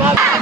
Stop.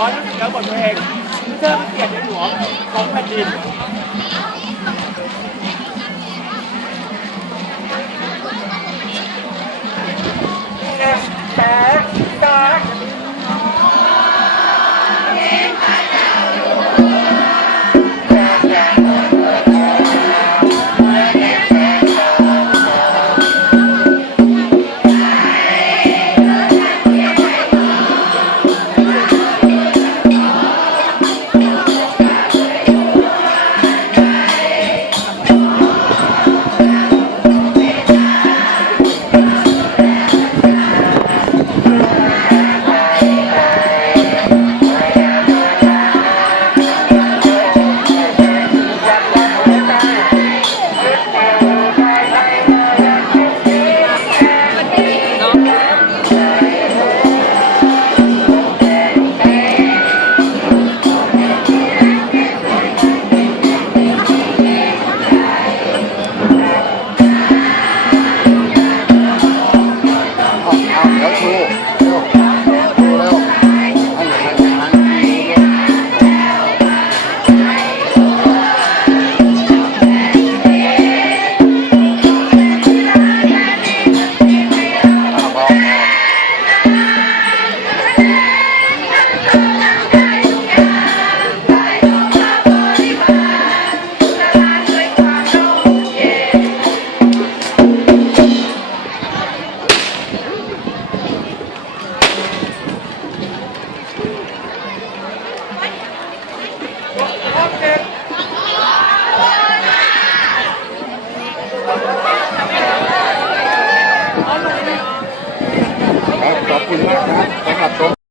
ขอรู้สนอบทเพลงเทิดพระเกียรติในหลวงของแผ่นดิน ห้อ